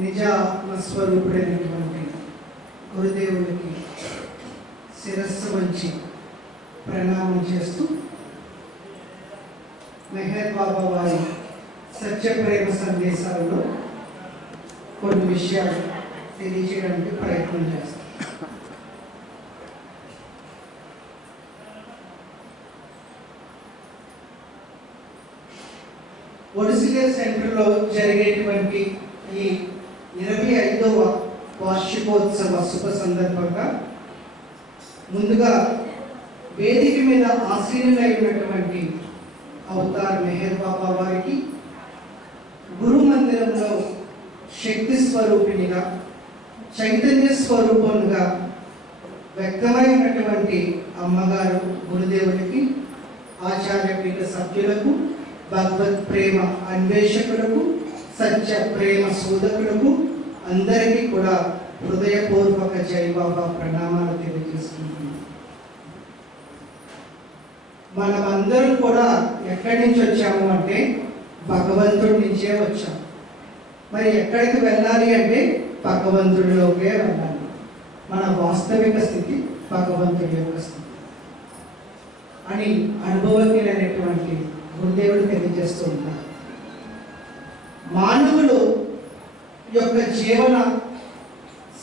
నిజ ఆత్మస్వరూపుడైనటువంటి గురుదేవునికి శిరస్సు వంచి ప్రణామం చేస్తూ మెహర్ బాబా వారి సత్యప్రేమ సందేశాలలో కొన్ని విషయాలు తెలియజేయడానికి ప్రయత్నం చేస్తాం. ఒడిసిలే సెంటర్లో జరిగేటువంటి ఈ 25వ వార్షికోత్సవ శుభ సందర్భంగా ముందుగా వేదిక మీద ఆసీనులైనటువంటి అవతార్ మెహర్ బాబా వారికి, గురు మందిరంలో శక్తి స్వరూపిణిగా చైతన్య స్వరూపంగా వ్యక్తమైనటువంటి అమ్మగారు గురుదేవునికి, ఆచార్య పీఠ సభ్యులకు, భగవత్ ప్రేమ అన్వేషకులకు, సత్య ప్రేమ శోధకులకు అందరికీ కూడా హృదయపూర్వక జై బాబా ప్రణామాలు తెలియజేస్తున్నాను. మనమందరం కూడా ఎక్కడి నుంచి వచ్చాము అంటే భగవంతుడి నుంచే వచ్చాము. మరి ఎక్కడికి వెళ్ళాలి అంటే భగవంతుడిలోకే వెళ్ళాలి. మన వాస్తవిక స్థితి భగవంతుడి యొక్క స్థితి అని అనుభవజ్ఞులైనటువంటి గురుదేవుడు తెలియజేస్తూ ఉంటారు. మానవులు యొక్క జీవన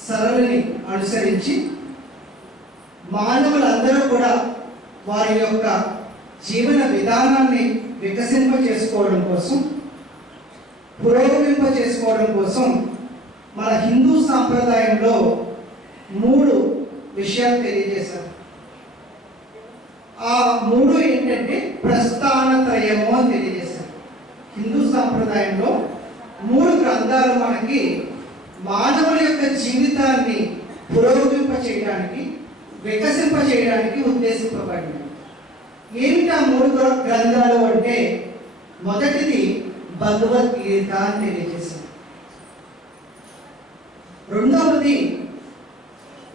సరళిని అనుసరించి మానవులందరూ కూడా వారి యొక్క జీవన విధానాన్ని వికసింపచేసుకోవడం కోసం, పురోగమింపచేసుకోవడం కోసం మన హిందూ సాంప్రదాయంలో 3 విషయాలు తెలియజేశారు. ఆ 3 ఏంటంటే ప్రస్థానత్రయము అని తెలియజేశారు. హిందూ సాంప్రదాయంలో 3 గ్రంథాలు మనకి మానవుల యొక్క జీవితాన్ని పురోగమింప చేయడానికి, వికసింప చేయడానికి ఉద్దేశింపబడినవి. ఏమిటి ఆ 3 గ్రంథాలు అంటే, మొదటిది భగవద్గీత అని తెలియజేశారు. రెండవది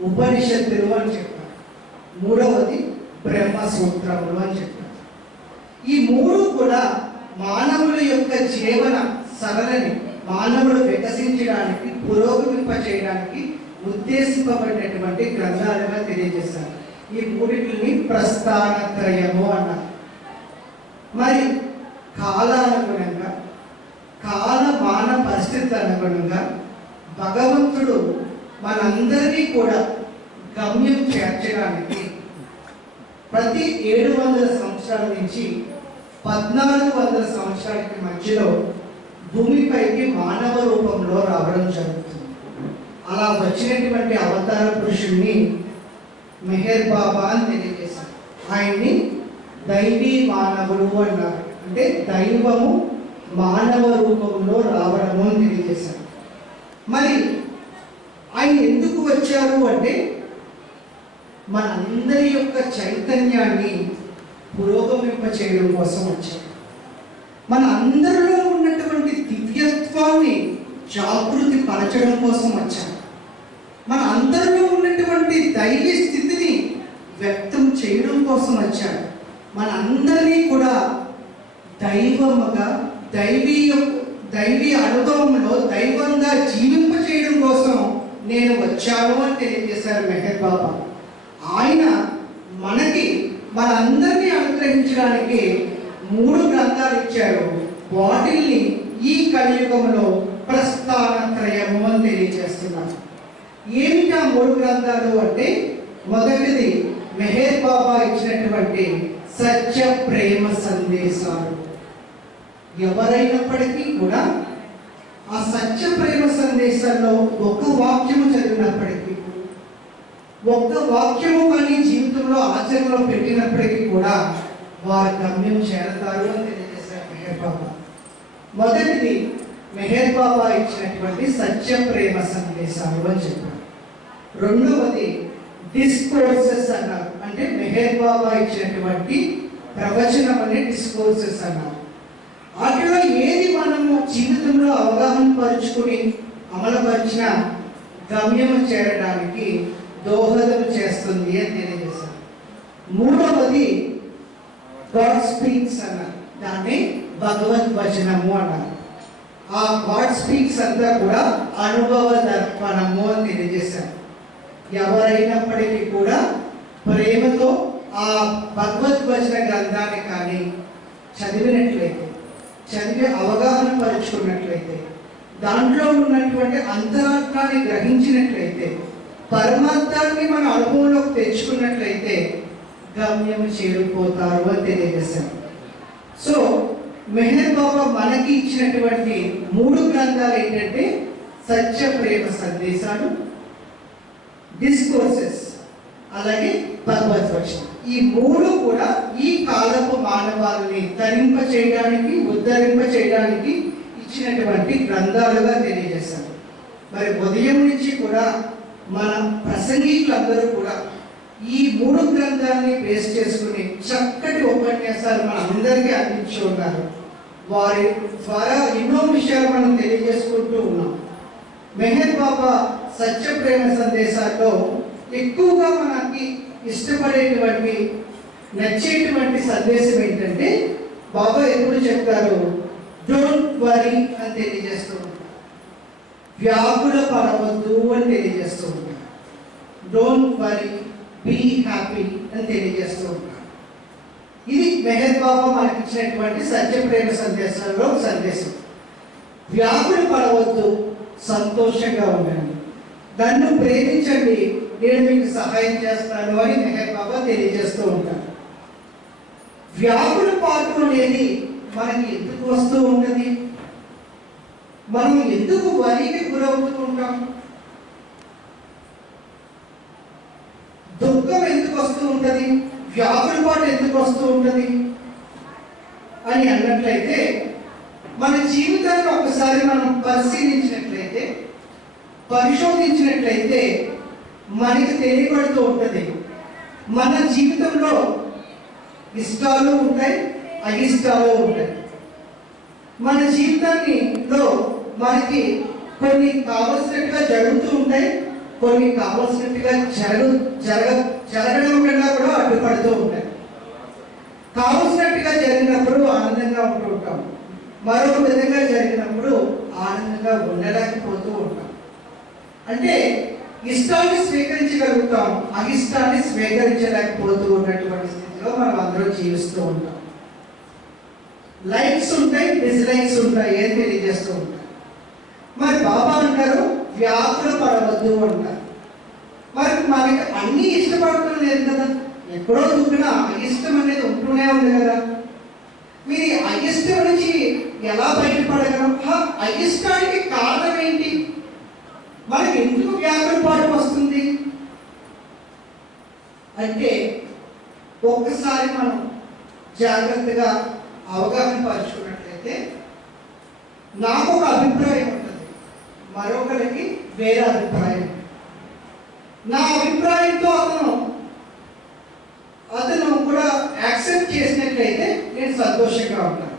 ఉపనిషత్తులు అని చెప్పారు. మూడవది బ్రహ్మసూత్రములు అని చెప్పారు. ఈ 3 కూడా మానవుల యొక్క జీవన సరళని మానవుడు వికసించడానికి, పురోగమింప చేయడానికి ఉద్దేశింపబడినటువంటి గ్రంథాలుగా తెలియజేశారు. ఈ 3టిని ప్రస్థానత్రయము అన్నారు. మరి కాలానుగుణంగా, కాలమాన పరిస్థితుల అనుగుణంగా భగవంతుడు మనందరినీ కూడా గమ్యం చేర్చడానికి ప్రతి 700 సంవత్సరాల నుంచి 1400 సంవత్సరాలకి మధ్యలో భూమిపైకి మానవ రూపంలో రావడం జరుగుతుంది. అలా వచ్చినటువంటి అవతార పురుషుణ్ణి మెహర్ బాబా అని తెలియజేశారు. ఆయన్ని దైవీ మానవుడు అన్నారు. అంటే దైవము మానవ రూపంలో రావడము అని తెలియజేశారు. మరి ఆయన ఎందుకు వచ్చారు అంటే మన అందరి యొక్క చైతన్యాన్ని పురోగమింప చేయడం కోసం వచ్చారు. మన అందరిలో ఉన్నటువంటి దివ్యత్వాన్ని జాగృతి పరచడం కోసం వచ్చారు. మన అందరిలో ఉన్నటువంటి దైవీ స్థితిని వ్యక్తం చేయడం కోసం వచ్చారు. మన అందరినీ కూడా దైవముగా, దైవీ అనుభవంలో దైవంగా జీవింప చేయడం కోసం నేను వచ్చాను అని తెలియజేశారు మెహర్ బాబా. ఆయన మనకి మనందరినీ అనుగ్రహించడానికి 3 గ్రంథాలు ఇచ్చారు. వాటిల్ని ఈ కలియుగంలో ప్రస్థానత్రయము అని తెలియజేస్తున్నారు. ఏమిటి ఆ 3 గ్రంథాలు అంటే, మొదటిది మెహర్ బాబా ఇచ్చినటువంటి సత్య ప్రేమ సందేశాలు. ఎవరైనప్పటికీ కూడా ఆ సత్య ప్రేమ సందేశాల్లో ఒక వాక్యము చదివినప్పటికీ, ఒక్క వాక్యము కానీ జీవితంలో ఆచరణలో పెట్టినప్పటికీ కూడా వారి గమ్యం చేరతారు అని తెలియజేశారు మెహర్ బాబా. మొదటిది మెహర్ బాబా ఇచ్చినటువంటి సత్య ప్రేమ సందేశాలు అని చెప్పారు. రెండవది డిస్కోర్సెస్ అన్నారు. అంటే మెహర్ బాబా ఇచ్చినటువంటి ప్రవచనం అనే డిస్కోర్సెస్ అన్నారు. వాటిలో ఏది మనము జీవితంలో అవగాహన పరుచుకుని అమలుపరిచిన గమ్యము చేరడానికి దోహదం చేస్తుంది అని తెలియజేశారు. మూడవది గాడ్ స్పీక్స్ అన్నారు, దాన్ని భగవద్వచనము అన్నారు. ఆ గాడ్ స్పీక్స్ అంతా కూడా అనుభవ దర్పణము అని తెలియజేశారు. ఎవరైనప్పటికీ కూడా ప్రేమతో ఆ భగవద్వచన గ్రంథాన్ని కానీ చదివినట్లయితే, చదివి అవగాహన పరుచుకున్నట్లయితే, దాంట్లో ఉన్నటువంటి అంతరార్థాన్ని గ్రహించినట్లయితే, పరమార్థాన్ని మన అనుభవంలోకి తెచ్చుకున్నట్లయితే గమ్యం చేరిపోతారు అని తెలియజేశారు. సో మెహర్ బాబా మనకి ఇచ్చినటువంటి 3 గ్రంథాలు ఏంటంటే సత్య ప్రేమ సందేశాలు, డిస్కోర్సెస్, అలాగే భగవద్వచనం. ఈ 3 కూడా ఈ కాలపు మానవాళిని తరింప చేయడానికి, ఉద్ధరింప చేయడానికి ఇచ్చినటువంటి గ్రంథాలుగా తెలియజేశారు. మరి ఉదయం నుంచి కూడా మన ప్రసంగికులందరూ కూడా ఈ 3 గ్రంథాలని బేస్ చేసుకుని చక్కటి ఉపన్యాసాలు మన అందరికీ అందించి ఉన్నారు. వారి ద్వారా ఎన్నో విషయాలు మనం తెలియజేసుకుంటూ ఉన్నాం. మెహర్ బాబా సత్య ప్రేమ సందేశాల్లో ఎక్కువగా మనకి ఇష్టపడేటువంటి, నచ్చేటువంటి సందేశం ఏంటంటే, బాబా ఎప్పుడు చెప్తారు, డోంట్ వరీ అని తెలియజేస్తూ ఉంటారు. వ్యాకుల పడవద్దు అని తెలియజేస్తూ ఉంటారు. డోంట్ వరీ, బీ హ్యాపీ అని తెలియజేస్తూ ఉంటారు. ఇది మెహర్ బాబా మనకి ఇచ్చినటువంటి సత్య ప్రేమ సందేశంలో సందేశం. వ్యాకుల పడవద్దు, సంతోషంగా ఉండండి, నన్ను ప్రేమించండి, నేను మీకు సహాయం చేస్తాను అని మెహర్ బాబా తెలియజేస్తూ ఉంటారు. వ్యాకుల పాటు అనేది మనకి ఎందుకు వస్తూ ఉంటుంది? మనం ఎందుకు వరికి గురవుతూ ఉంటాం? దుఃఖం ఎందుకు వస్తూ ఉంటుంది? వ్యాకుల పాటు ఎందుకు వస్తూ ఉంటుంది అని అన్నట్లయితే, మన జీవితాన్ని ఒకసారి మనం పరిశీలించినట్లయితే, పరిశోధించినట్లయితే మనకి తెలియబడుతూ ఉంటుంది. మన జీవితంలో ఇష్టాలు ఉంటాయి, అయిష్టాలు ఉంటాయి. మన జీవితాల్లో మనకి కొన్ని కావలసినట్టుగా జరుగుతూ ఉంటాయి, కొన్ని కావలసినట్టుగా జరగడం కన్నా కూడా అడ్డుపడుతూ ఉంటాయి. కావలసినట్టుగా జరిగినప్పుడు ఆనందంగా ఉంటూ ఉంటాం, మరొక విధంగా జరిగినప్పుడు ఆనందంగా ఉండలేకపోతూ ఉంటాం. అంటే ఇష్టాన్ని స్వీకరించగలుగుతాం, అయిష్టాన్ని స్వీకరించలేకపోతూ ఉన్నటువంటి స్థితిలో మనం అందరూ జీవిస్తూ ఉంటాం. లైక్స్ ఉంటాయి, డిస్లైక్స్ ఉంటాయి అని తెలియజేస్తూ ఉంటాం. మరి బాబా అంటారు వ్యాకుల పడవద్దు అంటారు. మరి మనకి అన్నీ ఇష్టపడటం లేదు కదా, ఎక్కడో దుఃఖన అయిష్టం అనేది ఉంటూనే ఉంది కదా. మీరు అయిష్టం నుంచి ఎలా బయటపడగలం? అయిష్టానికి కారణం ఏంటి? మనకి ఎందుకు వ్యాకుల పాటు వస్తుంది అంటే, ఒక్కసారి మనం జాగ్రత్తగా అవగాహన పరుచుకున్నట్లయితే, నాకు ఒక అభిప్రాయం ఉంటుంది, మరొకరికి వేరే అభిప్రాయం. నా అభిప్రాయంతో అతను కూడా యాక్సెప్ట్ చేసినట్లయితే నేను సంతోషంగా ఉంటాను.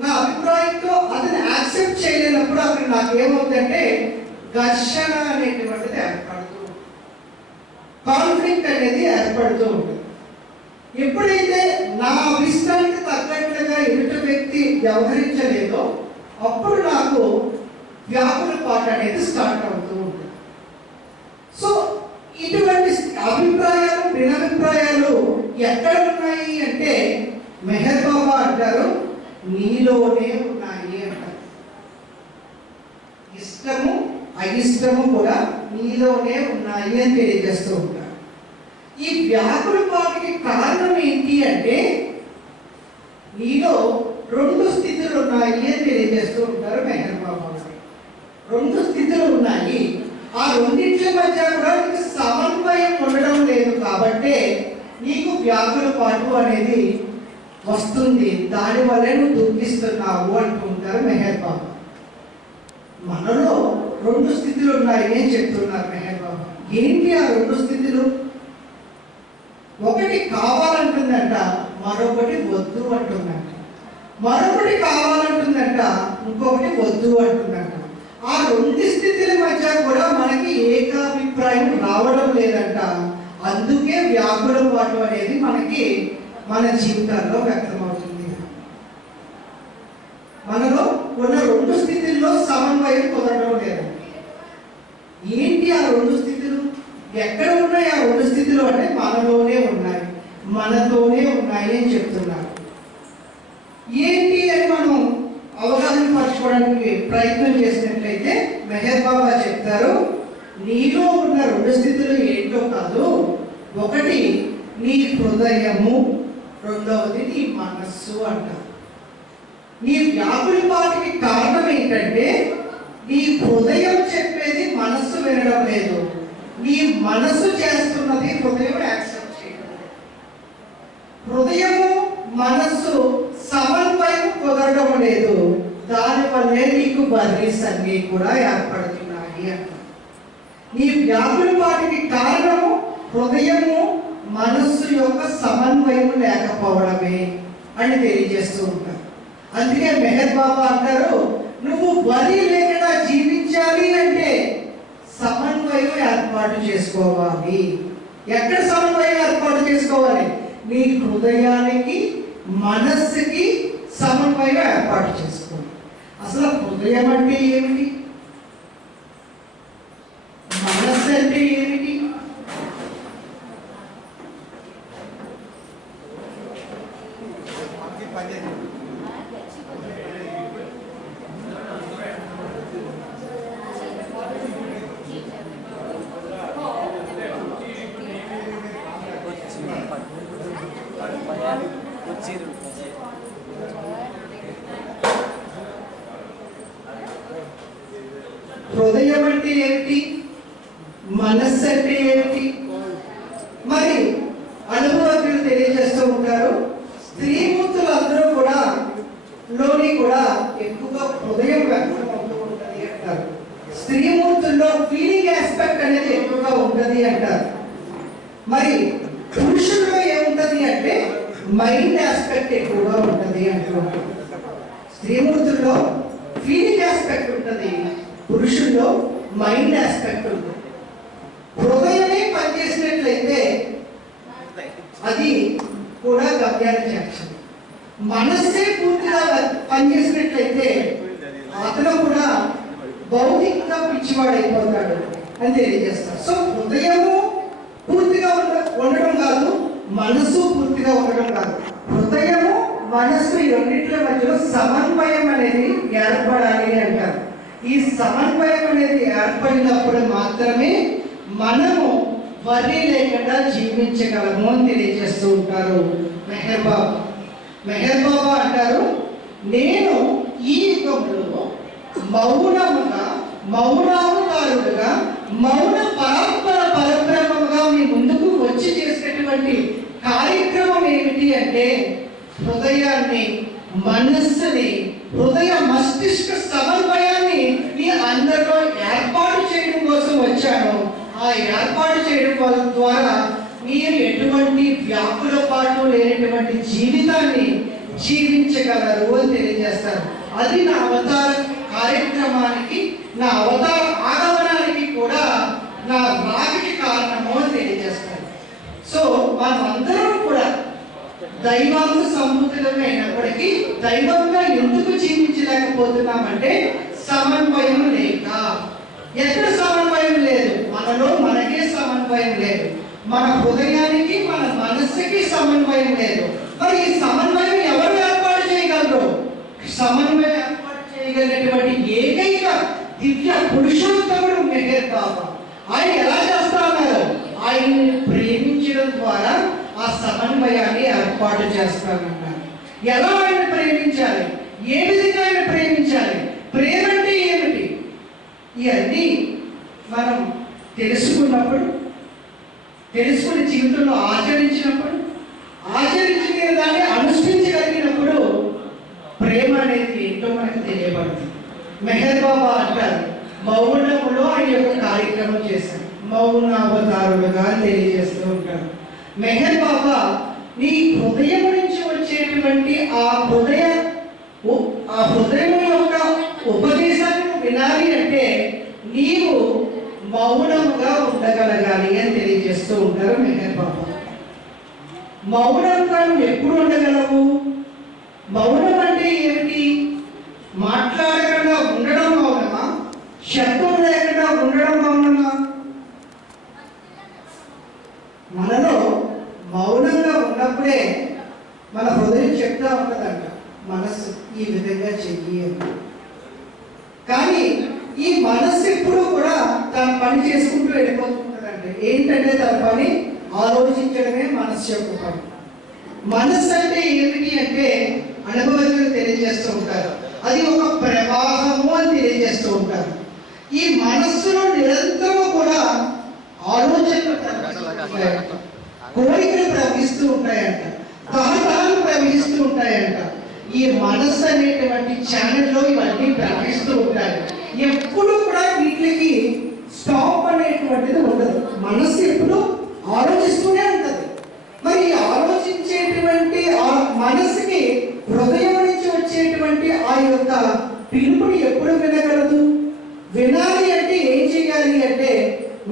నా అభిప్రాయంతో అతను యాక్సెప్ట్ చేయలేనప్పుడు అక్కడ నాకు ఏమవుతుందంటే ఘర్షణ అనేటువంటిది ఏర్పడుతూ, కాన్ఫ్లిక్ట్ అనేది ఏర్పడుతూ ఉంటుంది. ఎప్పుడైతే నా అభిష్టానికి తగ్గట్లుగా ఎదుటి వ్యక్తి వ్యవహరించలేదో అప్పుడు నాకు వ్యాకుల పాట అనేది స్టార్ట్ అవుతూ ఉంటుంది. సో ఇటువంటి అభిప్రాయాలు, భిన్నాభిప్రాయాలు ఎక్కడ ఉన్నాయి అంటే, మెహర్ బాబా అంటారు నీలోనే ఉన్నాయి అంటారు. ఇష్టము అయిష్టము కూడా నీలోనే ఉన్నాయి అని తెలియజేస్తూ ఉంటారు. ఈ వ్యాకుల పాటకి కారణం ఏంటి అంటే, నీలో 2 స్థితులు ఉన్నాయి అని తెలియజేస్తూ ఉంటారు మెహర్ బాబా. 2 స్థితులు ఉన్నాయి, ఆ రెండింటి మధ్య కూడా నీకు సమన్వయం ఉండడం లేదు కాబట్టి నీకు వ్యాకుల పాటు అనేది వస్తుంది, దానివల్లే నువ్వు దుఃఖిస్తున్నావు అంటూ ఉంటారు మెహర్ బాబా. మనలో 2 స్థితులు ఉన్నాయి అని చెప్తున్నారు మెహర్ బాబా. ఏంటి ఆ 2 స్థితులు? ఒక మరొకటి వద్దు అంటుందంట. మరొకటి కావాలంటుందంట, ఇంకొకటి వద్దు అంటుందంట. ఆ రెండు స్థితుల మధ్య కూడా మనకి ఏకాభిప్రాయం రావడం లేదంట. అందుకే వ్యాకుల పాటు అనేది మనకి మన జీవితాల్లో వ్యక్తమవుతుంది. మనలో ఉన్న రెండు స్థితుల్లో సమన్వయం కుదరడం లేదు. ఏంటి ఆ రెండు స్థితులు? ఎక్కడ ఉన్నాయి ఆ రెండు స్థితులు అంటే మనలోనే ఉన్నాయి, మనతోనే ఉన్నాయి అని చెప్తున్నారు. ఏంటి అని మనం అవగాహన పరచుకోవడానికి ప్రయత్నం చేసినట్లయితే మెహర్ బాబా చెప్తారు, నీలో ఉన్న రెండు స్థితులు ఏంటో కాదు, ఒకటి నీ హృదయము, రెండవది నీ మనస్సు అంటారు. నీ వ్యాకులపాటికి కారణం ఏంటంటే నీ హృదయం చెప్పేది మనస్సు వినడం లేదు, నీ మనస్సు చేస్తున్నది హృదయం యాక్సెప్ట్ చేయడం లేదు. హృదయము మనస్సు సమన్వయం కుదరడం లేదు, దానివల్లే నీకు బర్రీస్ అన్నీ కూడా ఏర్పడుతున్నాయి అంట. నీ వ్యాకులపాటికి కారణము హృదయము మనస్సు యొక్క సమన్వయం లేకపోవడమే అని తెలియజేస్తూ ఉంటారు. అందుకే మెహర్ బాబా అంటారు, నువ్వు వరి లేకుండా జీవించాలి అంటే సమన్వయం ఏర్పాటు చేసుకోవాలి. ఎక్కడ సమన్వయం ఏర్పాటు చేసుకోవాలి? నీ హృదయానికి మనస్సుకి సమన్వయం ఏర్పాటు చేసుకోవాలి. అసలు హృదయం అంటే ఏమిటి? మనస్సు అంటే ఏమిటి? హృదయం అంటే ఏమిటి? మనస్సు అంటే ఏమిటి? మరి అనుభవజ్ఞులు తెలియజేస్తూ ఉంటారు, స్త్రీమూర్తులు అందరూ కూడా ఎక్కువగా హృదయం వ్యక్తం అవుతూ ఉంటుంది అంటారు. స్త్రీమూర్తుల్లో ఫీలింగ్ ఆస్పెక్ట్ అనేది ఎక్కువగా ఉంటుంది అంటారు. మరి పురుషుల్లో ఏముంటది అంటే మైండ్ ఆస్పెక్ట్ ఎక్కువగా ఉంటుంది అంటున్నారు. స్త్రీమూర్తుల్లో ఫీలింగ్ ఆస్పెక్ట్ ఉంటుంది, పురుషుల్లో మైండ్ ఆస్పెక్ట్ ఉంటుంది. హృదయమే పనిచేసినట్లయితే అది కూడా గమ్యాన్ని చేర్చదు. మనస్సే పూర్తిగా పనిచేసినట్లయితే అతను కూడా భౌతికంగా పిచ్చివాడైపోతాడు అని తెలియజేస్తారు. సో హృదయము పూర్తిగా ఉండడం కాదు, మనస్సు పూర్తిగా ఉండడం కాదు. హృదయము మనస్సు ఈ రెండింటి మధ్యలో సమన్వయం అనేది ఏర్పడాలి అంటారు. ఈ సమన్వయం అనేది ఏర్పడినప్పుడు మాత్రమే మనము వరి లేకుండా జీవించగలము అని తెలియజేస్తూ ఉంటారు మెహర్ బాబా. మెహర్ బాబా అంటారు, నేను ఈ యుగంలో మౌనావతారుడుగా మౌన పరబ్రహ్మగా మీ ముందుకు వచ్చి చేసినటువంటి కార్యక్రమం ఏమిటి అంటే హృదయాన్ని, మనస్సుని, హృదయ మస్తిష్క సమన్వయాన్ని మీ అందరిలో ఏర్పాటు చేయడం కోసం వచ్చాను. ఆ ఏర్పాటు చేయడం ద్వారా మీరు ఎటువంటి వ్యాకులపాటు లేనటువంటి జీవితాన్ని జీవించగలరు అని తెలియజేస్తారు. అది నా అవతార కార్యక్రమానికి, నా అవతార ఆగమనానికి కూడా నా రాకకి కారణము అని తెలియజేస్తారు. సో మనమందరం కూడా దైవాంశ సంబూతులుగా అయినప్పటికీ దైవంగా ఎందుకు జీవించలేకపోతున్నామంటే సమన్వయం లేక. ఎక్కడ సమన్వయం లేదు? మనలో మనకే సమన్వయం లేదు, మన హృదయానికి మన మనస్సుకి సమన్వయం లేదు. మరి ఈ సమన్వయం ఎవరు ఏర్పాటు చేయగలరు? సమన్వయం ఏర్పాటు చేయగలిగినటువంటి ఏకైక దివ్య పురుషోత్తముడు మెహర్ బాబా. ఆయన ఎలా చేస్తా ఉన్నారు? ఆయన్ని ప్రేమించడం ద్వారా ఆ సమన్వయాన్ని ఏర్పాటు చేస్తానన్నారు. ఎలా ఆయన ప్రేమించాలి? ఏ విధంగా ఆయన ప్రేమించాలి? ప్రేమ అంటే ఏమిటి? ఇవన్నీ మనం తెలుసుకున్నప్పుడు, తెలుసుకుని జీవితంలో ఆచరించినప్పుడు, ఆచరించిన దాన్ని అనుష్ఠించగలిగినప్పుడు ప్రేమ అనేది ఏంటో మనకు తెలియబడుతుంది. మెహర్ బాబా అంటారు, మౌనములో ఆయన యొక్క కార్యక్రమం చేశారు, మౌన అవతారులుగా తెలియజేస్తూ ఉంటారు. మెహర్ బాబా నీ హృదయం నుంచి వచ్చేటువంటి ఆ హృదయం యొక్క ఉపదేశాన్ని వినాలి అంటే నీవు మౌనంగా ఉండగలగాలి అని తెలియజేస్తూ ఉంటారు మెహర్ బాబా. మౌనంగా నువ్వు ఎప్పుడు ఉండగలవు? మౌనం అంటే ఏమిటి? మాట్లాడకుండా ఉండడం మౌనమా? శబ్దం లేకుండా ఉండడం మౌనమా? మనలో మౌనంగా ఉన్నప్పుడే మన హృదయం చెప్తా ఉంటుందంట, మనస్సు ఈ విధంగా చెయ్యి అని. కానీ ఈ మనస్సు ఎప్పుడు కూడా తన పని చేసుకుంటూ వెళ్ళిపోతుంటుందంట. ఏంటంటే తన పని ఆలోచించడమే మనస్సు యొక్క పని. మనస్సు అంటే ఏమిటి అంటే అనుభవజ్ఞులు తెలియజేస్తూ ఉంటారు, అది ఒక ప్రవాహము అని తెలియజేస్తూ ఉంటారు. ఈ మనస్సులో నిరంతరము కూడా ఆలోచనలు ప్రవహిస్తాయంట, కోరికలు ప్రవహిస్తూ ఉంటాయంట, తహతహాలు ప్రవహిస్తూ ఉంటాయంట. ఈ మనస్సు అనేటువంటి ఛానల్లో ఇవన్నీ ప్రవహిస్తూ ఉంటాయి. ఎప్పుడు కూడా వీటికి స్టాప్ అనేటువంటిది ఉండదు. మనస్సు ఎప్పుడు ఆలోచిస్తూనే ఉంటుంది. మరి ఆలోచించేటువంటి ఆ మనస్సుకి హృదయం నుంచి వచ్చేటువంటి ఆ యొక్క పిలుపుని ఎప్పుడు వినగలదు? వినాలి అంటే ఏం చేయాలి అంటే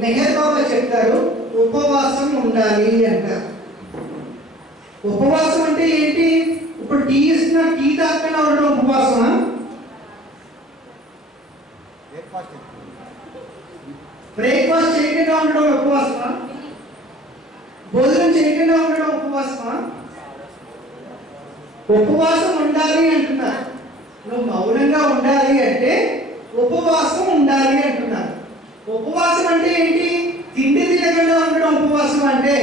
మెహర్ బాబా చెప్తారు, ఉపవాసం ఉండాలి అంటారు. ఉపవాసం అంటే ఏంటి? ఇప్పుడు టీ ఇస్తున్నా, టీ తాకుండా ఉండడం ఉపవాసమా? బ్రేక్ఫాస్ట్ చేయకుండా ఉండడం ఉపవాసమా? భోజనం చేయకుండా ఉండడం ఉపవాసమా? ఉపవాసం ఉండాలి అంటున్నారు. నువ్వు మౌనంగా ఉండాలి అంటే ఉపవాసం ఉండాలి అంటున్నారు. ఉపవాసం అంటే ఏంటి? తిండి తినకుండా ఉండడం ఉపవాసం అంటే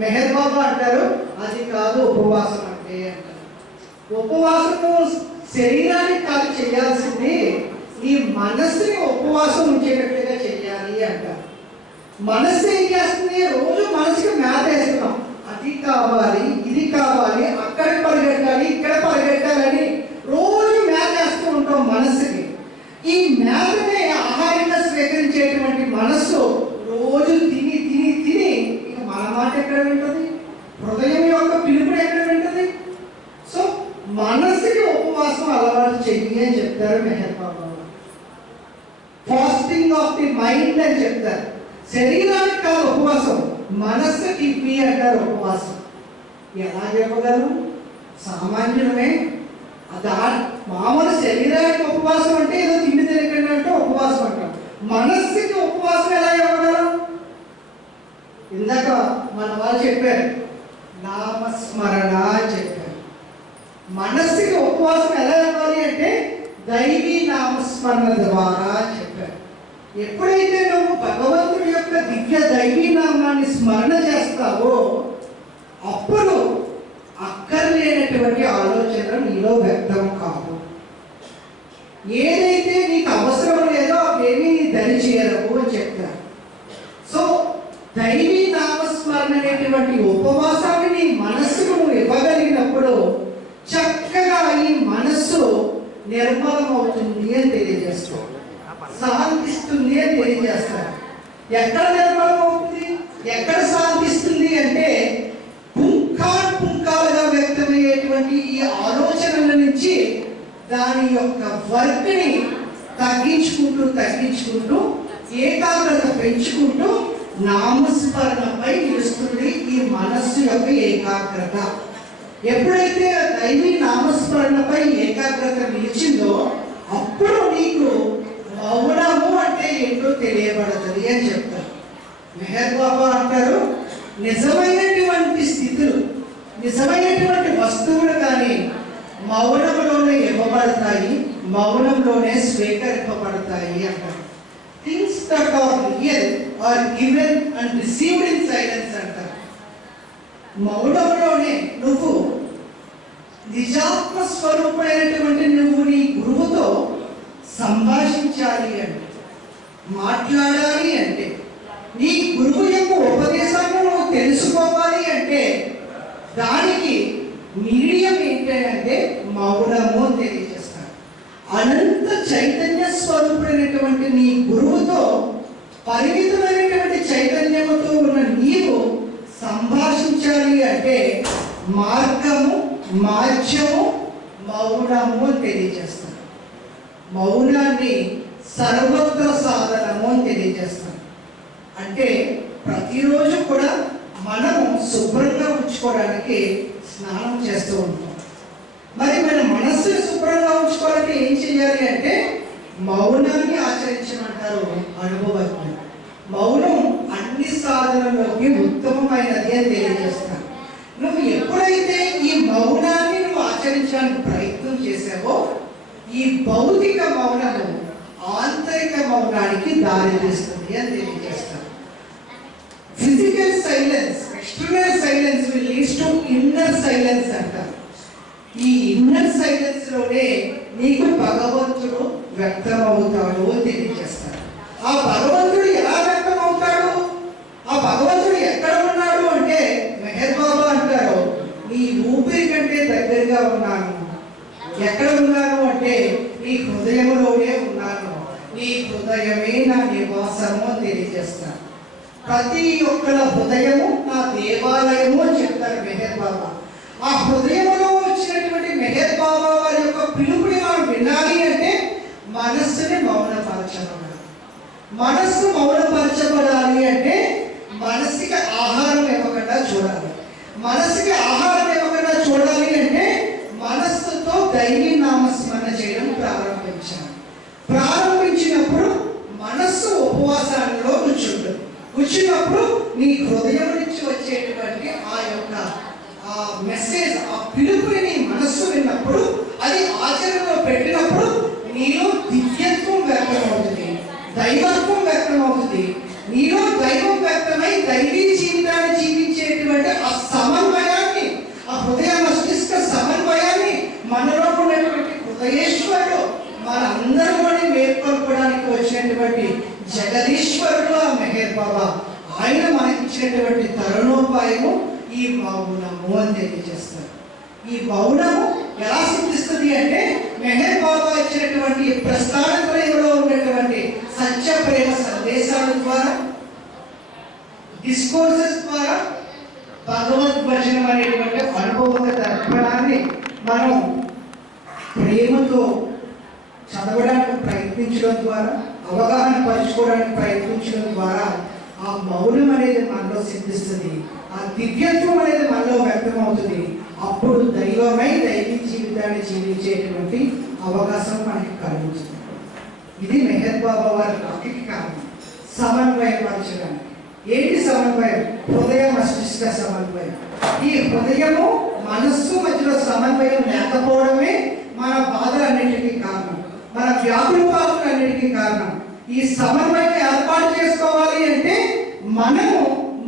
మెహర్ బాబా అంటారు, అది కాదు ఉపవాసం అంటే అంటారు. ఉపవాసము శరీరానికి కాదు చేయాల్సింది, నీ మనస్సుని ఉపవాసం ఉంచేటట్లుగా చేయాలి అంటారు. మనస్సు ఏం చేస్తుంది? రోజు మనసుకి మేత వేస్తున్నాం, అది కావాలి, ఇది కావాలి, అక్కడ పరిగెట్టాలి, ఇక్కడ పరిగెట్టాలని రోజు మేత వేస్తూ ఉంటాం మనస్సుకి. ఈ మేతనే ఆహారంగా స్వీకరించేటువంటి మనస్సు రోజు తిని తిని తిని ఇక మన మాట ఎక్కడ వింటుంది? హృదయం యొక్క పిలుపుని ఎక్కడ వింటుంది? సో మనస్సుకి ఉపవాసం అలవాటు చెయ్యి అని చెప్తారు మెహర్ బాబా. ఫాస్టింగ్ ఆఫ్ ది మైండ్ అని చెప్తారు. శరీరానికి కాదు ఉపవాసం, మనస్సుకి ఇవ్వి అంటారు ఉపవాసం. ఎలా చెప్పగలరు? సామాన్యులమే. మామూలు శరీరానికి ఉపవాసం అంటే ఏదో తిండి తినకుండా అంటే ఉపవాసం అంటాం. మనస్సుకి ఉపవాసం ఎలా ఇవ్వగలం? ఇందాక మన వాళ్ళు చెప్పారు, నామస్మరణ అని చెప్పారు. మనస్సుకి ఉపవాసం ఎలా ఇవ్వాలి అంటే దైవీ నామస్మరణ ద్వారా చెప్పారు. ఎప్పుడైతే నువ్వు భగవంతుడి యొక్క దివ్య దైవీ నామాన్ని స్మరణ చేస్తావో అప్పుడు అక్కర్లేనటువంటి ఆలోచనలు నీలో వ్యక్తం కావు. ఏదైతే నీకు అవసరం లేదో అవేమీ నీ దరి చేరవు అని చెప్తారు. సో దైవీ నామస్మరణ అనేటువంటి ఉపవాసాన్ని నీ మనస్సుకు నువ్వు ఇవ్వగలిగినప్పుడు చక్కగా ఈ మనస్సు నిర్మలం అవుతుంది అని తెలియజేస్తారు, శాంతిస్తుంది అని తెలియజేస్తారు. ఎక్కడ నిర్మలం అవుతుంది, ఎక్కడ శాంతిస్తుంది అంటే పుంఖాలుగా వ్యక్తమయ్యేటువంటి ఈ ఆలోచనల నుంచి దాని యొక్క వర్క్ని తగ్గించుకుంటూ ఏకాగ్రత పెంచుకుంటూ నామస్మరణపై నిలుస్తుంది ఈ మనస్సు యొక్క ఏకాగ్రత. ఎప్పుడైతే దైవీ నామస్మరణపై ఏకాగ్రత నిలిచిందో అప్పుడు నీకు మౌనము అంటే ఏంటో తెలియబడుతుంది అని చెప్తారు. మెహర్ బాబా అంటారు, నిజమైనటువంటి స్థితులు, నిజమైనటువంటి వస్తువులు కానీ మౌనంలోనే ఇవ్వబడతాయి, మౌనంలోనే స్వీకరింపబడతాయి అంటారు. Things that are real are given and received in silence అంటారు. మౌనంలోనే నువ్వు నిజాత్మ స్వరూపమైనటువంటి నువ్వు నీ గురువుతో సంభాషించాలి అంటే, మాట్లాడాలి అంటే, నీ గురువు యొక్క ఉపదేశాన్ని నువ్వు తెలుసుకోవాలి అంటే దానికి మీడియం ఏంటంటే మౌనము తెలియజేస్తారు. అనంత చైతన్య స్వరూపుడైనటువంటి నీ గురువుతో పరిమితమైనటువంటి చైతన్యముతో ఉన్న నీవు సంభాషించాలి అంటే మార్గము మాధ్యము మౌనము అని తెలియజేస్తారు. మౌనాన్ని సర్వత్ర సాధనము అని తెలియజేస్తారు. అంటే ప్రతిరోజు కూడా మనము శుభ్రంగా ఉంచుకోవడానికి స్నానం చేస్తూ ఉంటాం. మరి మన మనస్సుని శుభ్రంగా ఉంచుకోవాలంటే ఏం చేయాలి అంటే మౌనాన్ని ఆచరించమంటారు అనుభవజ్ఞులు. మౌనం అన్ని సాధనలోకి ఉత్తమమైనది అని తెలియజేస్తారు. నువ్వు ఎప్పుడైతే ఈ మౌనాన్ని నువ్వు ఆచరించడానికి ప్రయత్నం చేసావో ఈ భౌతిక మౌనము ఆంతరిక మౌనానికి దారి తీస్తుంది అని తెలియజేస్తారు. Physical silence, external silence will leads to inner silence అంటారు. ఈ ఇన్నర్ సైలెన్స్ లోనే నీకు భగవంతుడు వ్యక్తమవుతాడు అని తెలియజేస్తారు. ఆ భగవంతుడు ఎలా వ్యక్తమవుతాడు, ఆ భగవంతుడు ఎక్కడ ఉన్నాడు అంటే మెహర్ బాబా అంటారు, నీ ఊపిరి కంటే దగ్గరగా ఉన్నాను. ఎక్కడ ఉన్నాను అంటే నీ హృదయంలోనే ఉన్నాను. నీ హృదయమే నా నివాసము అని తెలియజేస్తాను. ప్రతి ఒక్కల హృదయము నా దేవాలయము అని చెప్తారు మెహర్ బాబా. ఆ హృదయంలో వచ్చినటువంటి మెహర్ బాబా వారి యొక్క పిలుపుని మనం వినాలి అంటే మనస్సుని మౌనపరచబడాలి. మనస్సు మౌనపరచబడాలి అంటే మనసుకి ఆహారం ఇవ్వకుండా చూడాలి. మనసుకి ఆహారం ఇవ్వకుండా చూడాలి అంటే మనస్సుతో దైవీ నామస్మరణ చేయడం ప్రారంభించాలి. ప్రారంభించినప్పుడు మనస్సు ఉపవాసంలో కూర్చుంటుంది. కూర్చున్నప్పుడు నీ హృదయం నుంచి వచ్చేటువంటి ఆ యొక్క మెసేజ్, ఆ పిలుపుని నీ మనస్సు విన్నప్పుడు, అది ఆచరణలో పెట్టినప్పుడు నీలో దివ్యత్వం వ్యక్తమవుతుంది, దైవత్వం వ్యక్తమవుతుంది. నీలో దైవం వ్యక్తమై దైవీ జీవితాన్ని జీవించేటువంటి ఆ సమన్వయాన్ని, ఆ హృదయ మస్తిష్క సమన్వయాన్ని మనలో ఉన్నటువంటి హృదయేశ్వరుడు, మన అందరిలోని మేల్కొల్పడానికి వచ్చినటువంటి జగదీశ్వరుడు ఆ మెహర్ బాబా. ఆయన మనకి ఇచ్చినటువంటి తరుణోపాయము ఈ మౌనము అని తెలియజేస్తారు. ఈ మౌనము ఎలా సిద్ధిస్తుంది అంటే మెహర్ బాబా ఇచ్చినటువంటి ప్రస్థానత్రయంలో ఉన్నటువంటి సత్య ప్రేమ సందేశాల ద్వారా, డిస్కోర్సెస్ ద్వారా, భగవద్వచనం అనేటువంటి అనుభవ దర్పణాన్ని మనం ప్రేమతో చదవడానికి ప్రయత్నించడం ద్వారా, అవగాహన పరచుకోవడానికి ప్రయత్నించడం ద్వారా ఆ మౌనం అనేది మనలో సిద్ధిస్తుంది. ఆ దివ్యత్వం అనేది మనలో వ్యక్తమవుతుంది. అప్పుడు దైవమై దైవీ జీవితాన్ని జీవించేటువంటి అవకాశం మనకి కలుగుతుంది. ఇది మెహర్ బాబా వారి భక్తికి కారణం. సమన్వయపరచడానికి. ఏంటి సమన్వయం? హృదయ మస్తిష్క సమన్వయం. ఈ హృదయము మనస్సు మధ్యలో సమన్వయం లేకపోవడమే మన బాధలన్నింటికీ కారణం, మన వ్యాకులపాలన్నింటికీ కారణం. ఈ సమన్వయం ఏర్పాటు చేసుకోవాలి అంటే మనము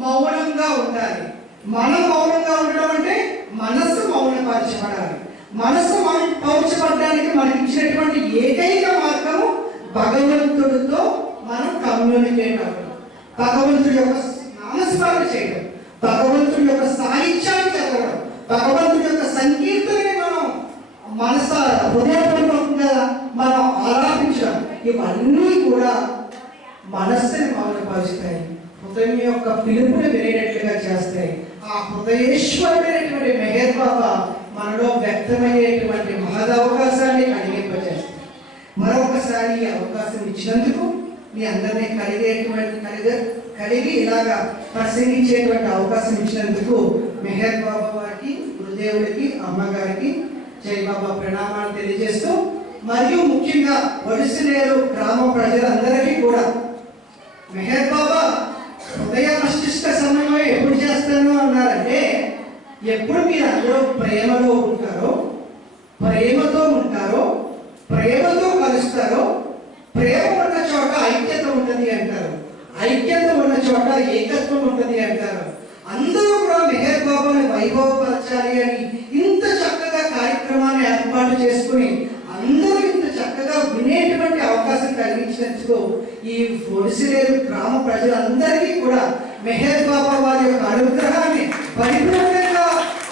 మౌనంగా ఉండాలి. మనం మౌనంగా ఉండడం అంటే మనస్సు మౌనపరచబడాలి. మనస్సు మౌనపరచబడడానికి మనకి ఇచ్చినటువంటి ఏకైక మార్గము భగవంతుడితో మనం కమ్యూనికేట్ అవ్వడం, భగవంతుడి యొక్క నామస్మరణ చేయడం, భగవంతుడి యొక్క సాహిత్యాన్ని చదవడం, భగవంతుడి యొక్క సంకీర్తనని మనం మనసారా హృదయపూర్వకంగా మనం ఆరాధించడం. ఇవన్నీ కూడా మనస్సుని మౌనపరుస్తాయి, హృదయం యొక్క పిలుపుని వినేటట్లుగా చేస్తాయి. ఆ హృదయేశ్వరుడైనటువంటి మెహర్ బాబా మనలో వ్యక్తమయ్యేటువంటి మహదవకాశాన్ని కలిగింపజేస్తాయి. మరొకసారి ఈ అవకాశం ఇచ్చినందుకు మీ అందరినీ కలిగి ఇలాగా ప్రసంగించేటువంటి అవకాశం ఇచ్చినందుకు మెహర్ బాబా వారికి, గురుదేవుడికి, అమ్మగారికి జై బాబా ప్రణామాలు తెలియజేస్తూ, మరియు ముఖ్యంగా వడిసిలేరు గ్రామ ప్రజలందరికీ కూడా మెహర్ బాబా హృదయ మస్తిష్క సమన్వయం ఎప్పుడు చేస్తాను అన్నారంటే, ఎప్పుడు మీరు అందరూ ప్రేమలో ఉంటారో, ప్రేమతో ఉంటారో, ప్రేమతో కలుస్తారో, ప్రేమ ఉన్న చోట ఐక్యత ఉంటుంది అంటారు, ఐక్యత ఉన్న చోట ఏకత్వం ఉంటుంది అంటారు. అందరూ కూడా మెహర్ బాబాని వైభవపరచాలి అని ఇంత చక్కగా కార్యక్రమాన్ని ఏర్పాటు చేసుకుని అందరూ ఇంత చక్కగా వినేటువంటి అవకాశం కలిగించినందుకు ఈ వడిసిలేరు గ్రామ ప్రజలందరికీ కూడా మెహర్ బాబా వారి యొక్క అనుగ్రహాన్ని పరిపూర్ణంగా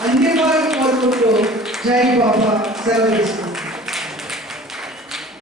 అందివ్వాలని కోరుకుంటూ జై బాబా సెలవు.